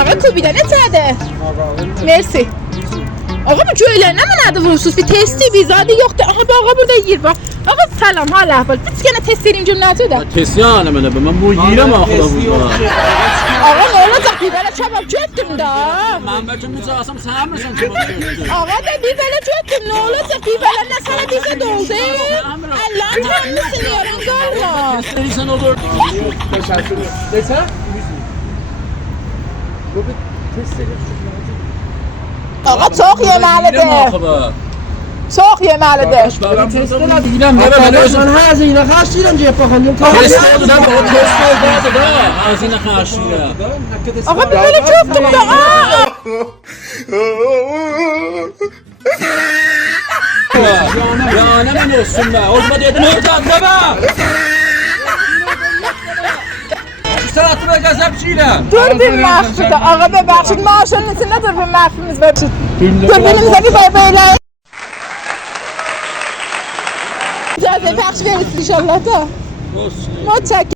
Ağa kubidə neçədir? Mersi. Ağa bu göylərlə nədir vurursunuz? Bir testi bir zadı yoxdur. Aha bu ağa burada yeyir bax. Ağa salam, hala əhval. Bir yenə test edeyim görüm nədir? Test yani ben bu yiyirəm axıra burada. Ağa nə olacaq? Bir belə kebab götdüm da. Mən bəlkə mücasam sən bilirsən ki bu. Ağa da bir belə götdüm. Nə olacaq? Bir belə nə sənə bizə doldu? Allah'ın tanrısını yarın qalma. Verirsen olur. Neçə? Ağa çox yeməlidir. Çox yeməlidir. Ben test edirəm. Mən özüm Mən həzinə xərcləyirəm ki, baxandım. test edirəm. O test oldu da. Ağzına qarşıya. Ağa bir belə götdüm da. Ya ne ben olsun be. O zaman dedim oradan da be. Sen atma gazapçıyla. Dürbün məxfidir. Ağa bəbəxşid maaşının içində dürbün məxfimiz var. Dürbünümüzə bir belə. İcazə bəxş verirsiniz inşallah da. Olsun. Mod çək.